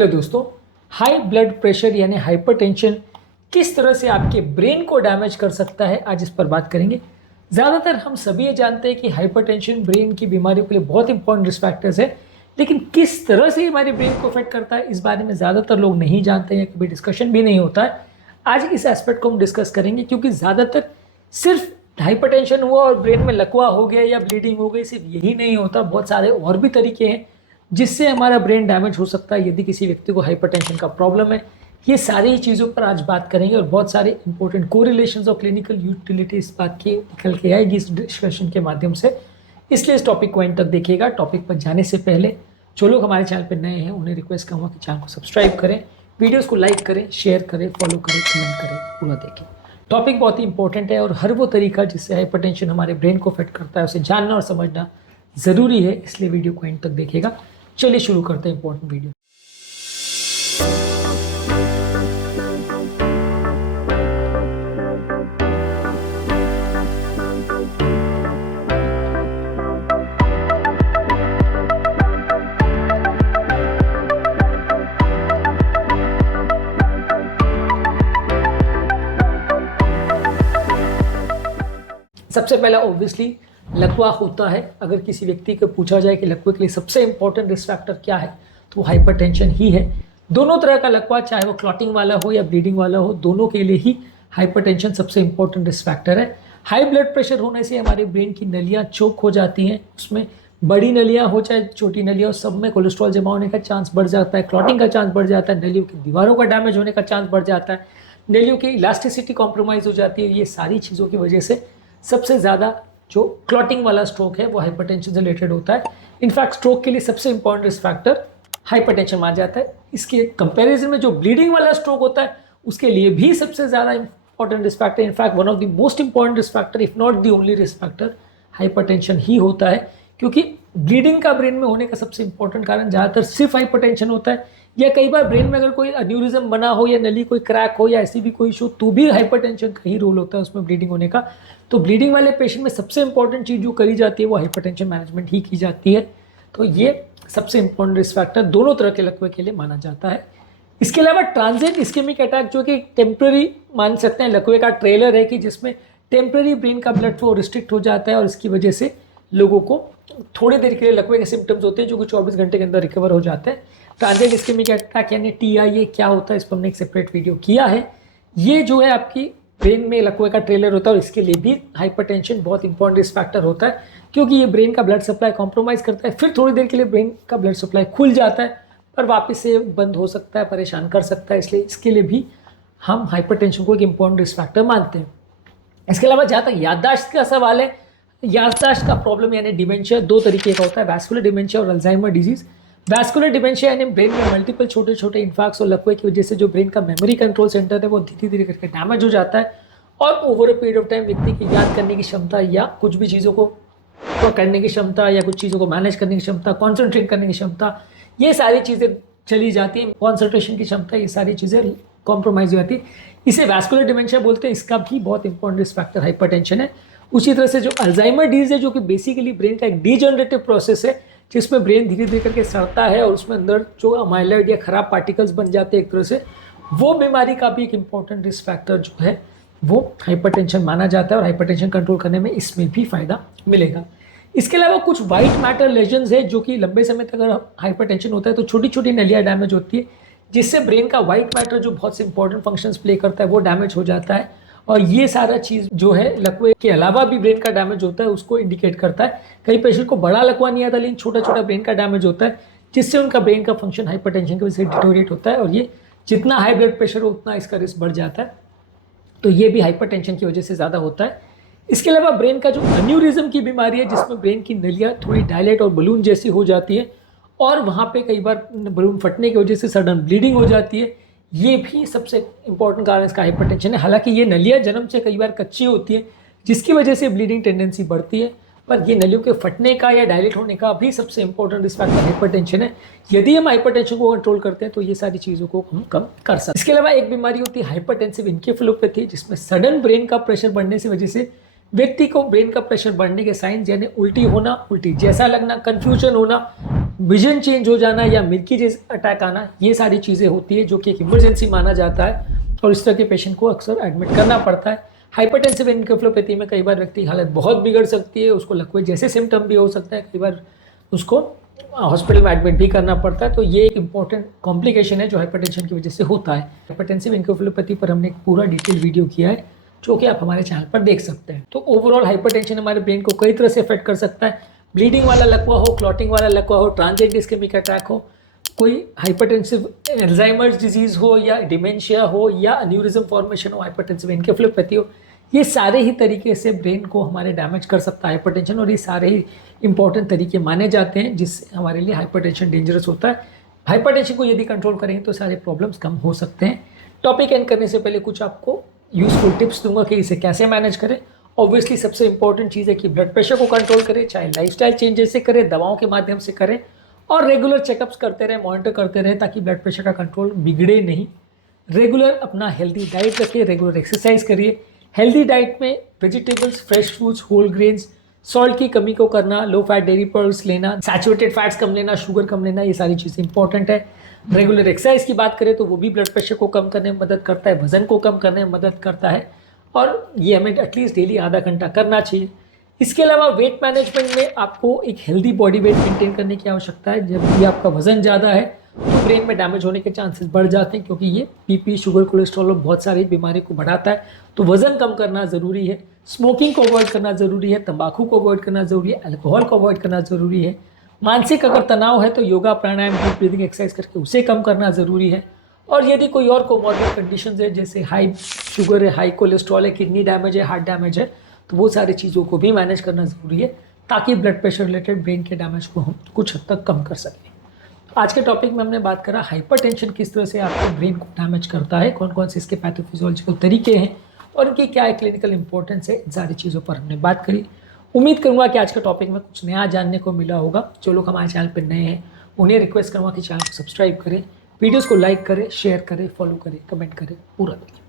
Hello दोस्तों, high blood pressure यानी hypertension किस तरह से आपके ब्रेन को डैमेज कर सकता है, आज इस पर बात करेंगे। ज़्यादातर हम सभी ये जानते हैं कि हाइपरटेंशन ब्रेन की बीमारियों के लिए बहुत इंपॉर्टेंट रिस्क फैक्टर्स है, लेकिन किस तरह से हमारे ब्रेन को अफेक्ट करता है इस बारे में ज़्यादातर लोग नहीं जानते हैं, कभी डिस्कशन भी नहीं होता है। आज इस एस्पेक्ट को हम डिस्कस करेंगे क्योंकि ज़्यादातर सिर्फ हाइपरटेंशन हुआ और ब्रेन में लकवा हो गया या ब्लीडिंग हो गई, सिर्फ यही नहीं होता, बहुत सारे और भी तरीके हैं जिससे हमारा ब्रेन डैमेज हो सकता है यदि किसी व्यक्ति को हाइपरटेंशन का प्रॉब्लम है। ये सारी चीज़ों पर आज बात करेंगे और बहुत सारे इंपॉर्टेंट कोरिलेशंस और क्लिनिकल यूटिलिटी इस बात की निकल के आएगी इस डिस्कशन के माध्यम से। इसलिए इस टॉपिक को एंड तक देखिएगा। टॉपिक पर जाने से पहले जो लोग हमारे चैनल पर नए हैं उन्हें रिक्वेस्ट करूँगा कि चैनल को सब्सक्राइब करें, वीडियोज़ को लाइक करें, शेयर करें, फॉलो करें, कमेंट करें, पूरा देखें। टॉपिक बहुत ही इंपॉर्टेंट है और हर वो तरीका जिससे हाइपरटेंशन हमारे ब्रेन को अफेक्ट करता है उसे जानना और समझना ज़रूरी है, इसलिए वीडियो को एंड तक देखिएगा। चलिए शुरू करते हैं इंपॉर्टेंट वीडियो। सबसे पहला ऑब्वियसली लकवा होता है। अगर किसी व्यक्ति को पूछा जाए कि लकवे के लिए सबसे इंपॉर्टेंट रिस्क फैक्टर क्या है तो हाइपरटेंशन ही है। दोनों तरह का लकवा, चाहे वो क्लॉटिंग वाला हो या ब्लीडिंग वाला हो, दोनों के लिए ही हाइपरटेंशन सबसे इंपॉर्टेंट रिस्क फैक्टर है। हाई ब्लड प्रेशर होने से हमारे ब्रेन की नलियाँ चोक हो जाती हैं, उसमें बड़ी नलियाँ हो चाहे छोटी नलियाँ, सब में कोलेस्ट्रॉल जमा होने का चांस बढ़ जाता है, क्लॉटिंग का चांस बढ़ जाता है, नलियों की दीवारों का डैमेज होने का चांस बढ़ जाता है, नलियों की इलास्टिसिटी कॉम्प्रोमाइज़ हो जाती है। ये सारी चीज़ों की वजह से सबसे ज़्यादा जो क्लॉटिंग वाला स्ट्रोक है वो हाइपरटेंशन से रिलेटेड होता है। इनफैक्ट स्ट्रोक के लिए सबसे इंपॉर्टेंट रिस्क फैक्टर हाइपरटेंशन माना जाता है। इसके कंपैरिजन में जो ब्लीडिंग वाला स्ट्रोक होता है उसके लिए भी सबसे ज़्यादा important risk factor, in fact one of the most important risk factor if not the only risk factor hypertension ही होता है। क्योंकि ब्लीडिंग का ब्रेन में होने का सबसे इंपॉर्टेंट कारण ज़्यादातर सिर्फ हाइपरटेंशन होता है, या कई बार ब्रेन में अगर कोई एन्यूरिज्म बना हो या नली कोई क्रैक हो या ऐसी भी कोई इशू तो भी हाइपरटेंशन का ही रोल होता है उसमें ब्लीडिंग होने का। तो ब्लीडिंग वाले पेशेंट में सबसे इंपॉर्टेंट चीज़ जो करी जाती है वो हाइपरटेंशन मैनेजमेंट ही की जाती है। तो ये सबसे इंपॉर्टेंट रिस्क फैक्टर दोनों तरह के लकवे के लिए माना जाता है। इसके अलावा ट्रांजिएंट इस्केमिक अटैक जो कि टेम्प्रेरी मान सकते हैं, लकवे का ट्रेलर है कि जिसमें टेम्प्रेरी ब्रेन का ब्लड फ्लो रिस्ट्रिक्ट हो जाता है और इसकी वजह से लोगों को थोड़ी देर के लिए लकवे के सिम्टम्स होते हैं जो कि 24 घंटे के अंदर रिकवर हो जाते हैं। ट्रांजिएंट इस्केमिक अटैक यानी TIA क्या होता है इस पर हमने एक सेपरेट वीडियो किया है। ये जो है आपकी ब्रेन में लकवे का ट्रेलर होता है और इसके लिए भी हाइपरटेंशन बहुत इंपॉर्टेंट रिस्क फैक्टर होता है, क्योंकि ये ब्रेन का ब्लड सप्लाई कॉम्प्रोमाइज़ करता है, फिर थोड़ी देर के लिए ब्रेन का ब्लड सप्लाई खुल जाता है पर वापस से बंद हो सकता है, परेशान कर सकता है, इसलिए इसके लिए भी हम हाइपरटेंशन को एक इंपॉर्टेंट रिस्क फैक्टर मानते हैं। इसके अलावा जहाँ तक याददाश्त का सवाल है, याददाश्त का प्रॉब्लम यानी डिमेंशिया दो तरीके का होता है, वैस्कुलर डिमेंशिया और अल्जाइमर डिजीज़। वैस्कुलर डिमेंशिया यानी ब्रेन में मल्टीपल छोटे छोटे इन्फार्क्ट्स और लकवे की वजह से जो ब्रेन का मेमोरी कंट्रोल सेंटर है वो धीरे धीरे करके डैमेज हो जाता है और over a period of time व्यक्ति की याद करने की क्षमता या कुछ भी चीज़ों को करने की क्षमता या कुछ चीज़ों को मैनेज करने की क्षमता, कॉन्सेंट्रेट करने की क्षमता, ये सारी चीज़ें चली जाती हैं, कॉन्सेंट्रेशन की क्षमता, ये सारी चीज़ें कॉम्प्रोमाइज़ हो जाती है। इसे वैस्कुलर डिमेंशिया बोलते हैं। इसका भी बहुत इंपॉर्टेंट रिस्क फैक्टर हाइपरटेंशन है। उसी तरह से जो अल्जाइमर डिजीज है जो कि बेसिकली ब्रेन का एक डीजनरेटिव प्रोसेस है जिसमें ब्रेन धीरे धीरे करके सड़ता है और उसमें अंदर जो अमाइलॉइड या खराब पार्टिकल्स बन जाते हैं एक तरह से, वो बीमारी का भी एक इंपॉर्टेंट रिस्क फैक्टर जो है वो हाइपरटेंशन माना जाता है और हाइपरटेंशन कंट्रोल करने में इसमें भी फायदा मिलेगा। इसके अलावा कुछ वाइट मैटर लेजन्स है जो कि लंबे समय तक अगर हाइपरटेंशन होता है तो छोटी छोटी नलियाँ डैमेज होती है जिससे ब्रेन का वाइट मैटर जो बहुत से इंपॉर्टेंट फंक्शंस प्ले करता है वो डैमेज हो जाता है। और ये सारा चीज़ जो है लकवे के अलावा भी ब्रेन का डैमेज होता है उसको इंडिकेट करता है। कई पेशेंट को बड़ा लकवा नहीं आता लेकिन छोटा छोटा ब्रेन का डैमेज होता है जिससे उनका ब्रेन का फंक्शन हाइपरटेंशन की वजह से डिटोरिएट होता है और ये जितना हाई ब्लड प्रेशर हो उतना इसका रिस्क बढ़ जाता है। तो ये भी हाइपरटेंशन की वजह से ज़्यादा होता है। इसके अलावा ब्रेन का जो एन्यूरिज्म की बीमारी है जिसमें ब्रेन की नलियाँ थोड़ी डायलेट और बलून जैसी हो जाती है और वहाँ पे कई बार बलून फटने की वजह से सडन ब्लीडिंग हो जाती है, ये भी सबसे इंपॉर्टेंट कारण इसका हाइपरटेंशन है। हालांकि ये नलियाँ जन्म से कई बार कच्ची होती है जिसकी वजह से ब्लीडिंग टेंडेंसी बढ़ती है, पर ये नलियों के फटने का या डायलेट होने का भी सबसे इंपॉर्टेंट रिस्क फैक्टर हाइपरटेंशन है। यदि हम हाइपरटेंशन को कंट्रोल करते हैं तो ये सारी चीज़ों को हम कम कर सकते हैं। इसके अलावा एक बीमारी होती है हाइपरटेंसिव एन्केफेलोपैथी जिसमें सडन ब्रेन का प्रेशर बढ़ने की वजह से व्यक्ति को ब्रेन का प्रेशर बढ़ने के साइंस यानी उल्टी होना, उल्टी जैसा लगना, कन्फ्यूजन होना, विजन चेंज हो जाना या मिल्की जैसे अटैक आना, ये सारी चीज़ें होती है जो कि एक इमरजेंसी माना जाता है और इस तरह के पेशेंट को अक्सर एडमिट करना पड़ता है। हाइपरटेंसिव एन्केफेलोपैथी में कई बार व्यक्ति की हालत बहुत बिगड़ सकती है, उसको लकवे जैसे सिम्टम भी हो सकता है, कई बार उसको हॉस्पिटल में एडमिट भी करना पड़ता है। तो ये एक इंपॉर्टेंट कॉम्प्लिकेशन है जो हाइपरटेंशन की वजह से होता है। हाइपरटेंसिव एन्केफेलोपैथी पर हमने एक पूरा डिटेल वीडियो किया है जो कि आप हमारे चैनल पर देख सकते हैं। तो ओवरऑल हाइपरटेंशन हमारे ब्रेन को कई तरह से अफेक्ट कर सकता है। ब्लीडिंग वाला लकवा हो, क्लॉटिंग वाला लकवा हो, ट्रांजिएंट इस्केमिक अटैक हो, कोई हाइपरटेंसिव अल्जाइमर्स डिजीज़ हो या डिमेंशिया हो या एन्यूरिज्म फॉर्मेशन हो, हाइपरटेंसिव एन्केफेलोपैथी हो, ये सारे ही तरीके से ब्रेन को हमारे डैमेज कर सकता है हाइपरटेंशन, और ये सारे ही इंपॉर्टेंट तरीके माने जाते हैं जिससे हमारे लिए हाइपरटेंशन डेंजरस होता है। हाइपरटेंशन को यदि कंट्रोल करेंगे तो सारे प्रॉब्लम्स कम हो सकते हैं। टॉपिक एंड करने से पहले कुछ आपको यूजफुल टिप्स दूंगा कि इसे कैसे मैनेज करें। ऑब्वियसली सबसे इंपॉर्टेंट चीज़ है कि ब्लड प्रेशर को कंट्रोल करें, चाहे लाइफस्टाइल चेंजेस से करें, दवाओं के माध्यम से करें, और रेगुलर चेकअप्स करते रहें, मॉनिटर करते रहें ताकि ब्लड प्रेशर का कंट्रोल बिगड़े नहीं। रेगुलर अपना हेल्दी डाइट रखिए, रेगुलर एक्सरसाइज करिए। हेल्दी डाइट में vegetables, fresh fruits, whole grains, salt की कमी को करना, लो फैट डेयरी प्रोडक्ट्स लेना, सैचुरेटेड फैट्स कम लेना, शुगर कम लेना, ये सारी चीज़ें इंपॉर्टेंट है। रेगुलर एक्सरसाइज की बात करें तो वो भी ब्लड प्रेशर को कम करने में मदद करता है, वजन को कम करने में मदद करता है, और ये हमें एटलीस्ट डेली आधा घंटा करना चाहिए। इसके अलावा वेट मैनेजमेंट में आपको एक हेल्दी बॉडी वेट मेंटेन करने की आवश्यकता है। जब भी आपका वजन ज़्यादा है तो ब्रेन में डैमेज होने के चांसेस बढ़ जाते हैं, क्योंकि ये बीपी, शुगर, कोलेस्ट्रॉल और बहुत सारी बीमारी को बढ़ाता है। तो वजन कम करना ज़रूरी है, स्मोकिंग को अवॉइड करना ज़रूरी है, तंबाकू को अवॉइड करना ज़रूरी है, अल्कोहल को अवॉइड करना ज़रूरी है। मानसिक अगर तनाव है तो योगा, प्राणायाम, डीप ब्रीदिंग एक्सरसाइज करके उसे कम करना ज़रूरी है। और यदि कोई और कोमॉर्बिड कंडीशंस है जैसे हाई शुगर है, हाई कोलेस्ट्रॉल है, किडनी डैमेज है, हार्ट डैमेज है, तो वो सारी चीज़ों को भी मैनेज करना ज़रूरी है ताकि ब्लड प्रेशर रिलेटेड ब्रेन के डैमेज को हम कुछ हद तक कम कर सकें। आज के टॉपिक में हमने बात करा हाइपरटेंशन किस तरह से आपके ब्रेन को डैमेज करता है, कौन कौन से इसके पैथोफिजियोलॉजिकल तरीके हैं और इनकी क्या है क्लिनिकल इंपॉर्टेंस है, इन सारी चीज़ों पर हमने बात करी। उम्मीद करूँगा कि आज के टॉपिक में कुछ नया जानने को मिला होगा। जो लोग हमारे चैनल पर नए हैं उन्हें रिक्वेस्ट करूँगा कि चैनल को सब्सक्राइब करें, वीडियोज़ को लाइक करें, शेयर करें, फॉलो करें, कमेंट करें, पूरा करें।